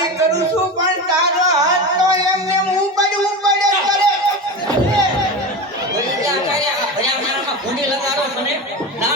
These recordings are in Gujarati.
વાલી કરું છું પણ તારો હાથ તો એમને કરે.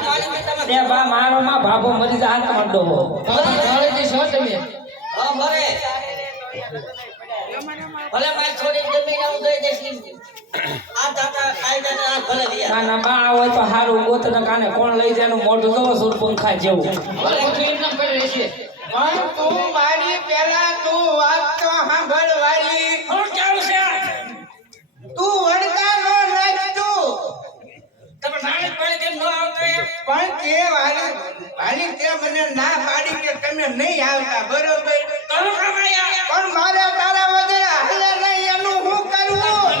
પાડી તે બા મારો માં ભાભો મરી હાથ હા ભલે. મારી આવું દઈ ના ના બા હોય તો હારું ગોત કાને કોણ લઈ જાય એનું મોઢું જોવો સુર પંખા જેવું. પણ તું મારી પેલા તું વાત તો સાંભળ વાલી શું છે તું વડકા નો નાચ તમે નાની પડે કેમ ન આવતો પણ તે વાલી વાલી તે મને ના પાડી કે તમે નહીં આવતા બરોબર? પણ મારે તારા વગર હાલે નહીં એનું શું કરવું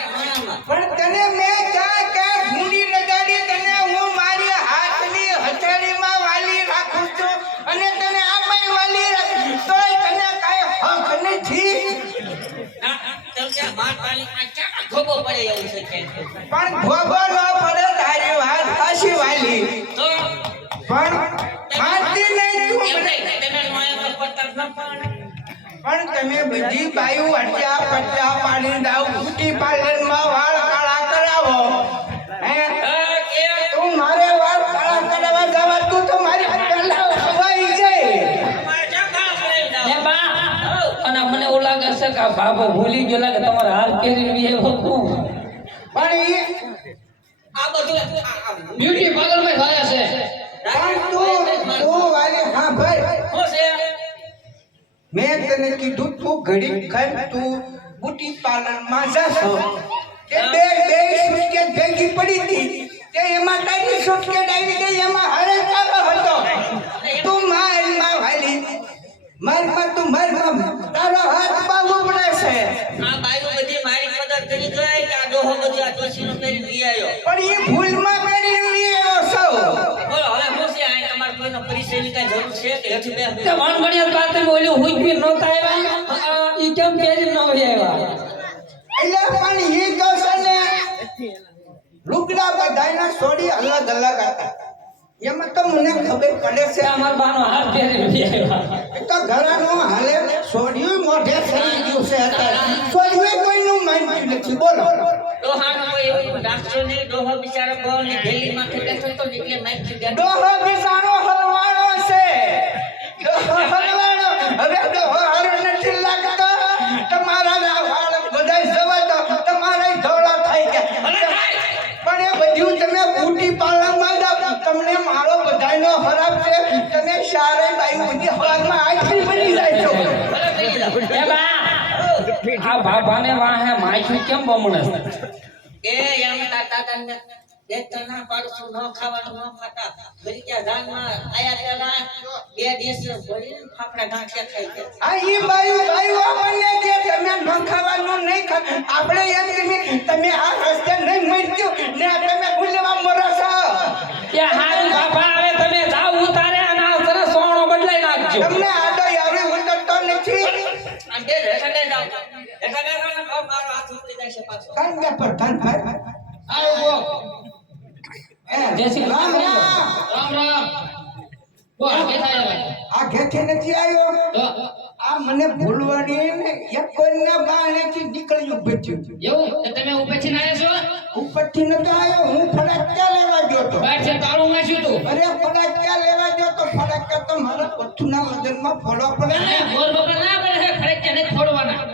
પાણી આ ક્યાં ધોબો પડે એવું છે પણ ભોગો ન પડે તારી વાત સાચી વાલી. તો પણ માનતી નહીં તું મને. તમે માયા પર પડતા ન પાડે. પણ તમે બધી બાયું અટ્યા પટ્ટા પાડી દાવ બ્યુટી પાર્લરમાં કે આ ભાભો ભૂલી ગયો લાગે તમારે હાલ કેરી બી એવો કોણ? પણ આ બધું બ્યુટી પાર્લરમાં થાય છે પણ તું તું વાલી હા ભાઈ. શું છે? મેં તને કીધું તું ઘડી ખર તું બ્યુટી પાર્લરમાં જાશો કે બે બે સુટકેસ ભેગી પડી હતી. તે એમાં તારી સુટકેસ આવી ગઈ એમાં હરે કાળો હતો તું મારમાં વાલી મારમાં તું મારમાં તારો હાથ બાબુ પડે છે આ બાયું બધી મારી મદદ કરી ગઈ કે આ ડોહો બધી આ ડોશીનો પહેરીને લઈ આવ્યો? પણ એ ભૂલમાં પહેરી લઈ આવ્યો સૌ બોલો હવે શું છે? આ તમારે કોઈનો પરિચયની કાંઈ જરૂર છે કે હજી બે તે વાનગડિયા બા તમે ઓલી બી નહોતા આવ્યા. આ કેમ પહેરીને ન આવ્યા? એટલે પણ એ તો ને લુગડા બધાયના સોડી અલગ અલગ હતા. એમાં તો મને ખબર પડે છે. અમારા બાનો હાથ પહેરી આવ્યા. તો ઘરાનો હાલે સોડિયું મોઢે થઈ ગયું છે અત્યારે સોડિયું કોઈનું નથી બોલો. ડોહાનો એવું રાખશો નહીં ડોહો બિચારો બેઠો તો દે ડોહો હલવાણો છે. ડોહો હલવાણો હવે ડોહો હારો નથી લાગતો તમારા ના વાળ બધાય જવા દો તમારા ધોળા થઈ ગયા. પણ એ બધું તમે બુટી પાલનમાં જાઓ. તમને મારો બધાયનો ખરાબ છે. તમે શારે બાઈ બધી હવામાં આખી બની જાય છો. દો. આ ભાભાને વાહે માખ્યું કેમ બમણે? છે એ એમ તાર તને એ તના પાડશું ન ખાવાનું ન ખાતા. ઘડી ત્યાં ધાનમાં આયા પેલા બે દિવસ ભરી ફાફડા ગાંઠિયા ખાઈ ગયા. આ ઈ બાયું બાયું આપણને કે તમે ન ખાવાનું નહીં ખા આપણે એમ તમે તમે આ રસ્તે નહીં મરજો ને તમે ભૂલવા મરો કાંઈ બે પ્રધાન ભાઈ. આવો. એ, જય શ્રી રામ રામ. રામ આ ઘેઠે નથી આવ્યો? આ મને ભૂલવાની ને એક કોઈના બાણેથી નીકળ્યું બચ્યું એવું? તમે ઉપરથી ના આવ્યા છો? ઉપરથી નતો આવ્યો હું ફડાક્યા લેવા ગયો તો? બહાર છે તાળું શું તું અરે ફડાક્યા લેવા ગયો તો? ફડાક્યા તો મારા પથ્થુના વજનમાં ફોડો પડે. ને અને ગોર ના પડે ખરેખર નથી ફોડવાના?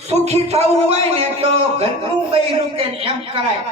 સુખી થવું હોય ને તો ઘરનું બૈરું કે એમ કરાય.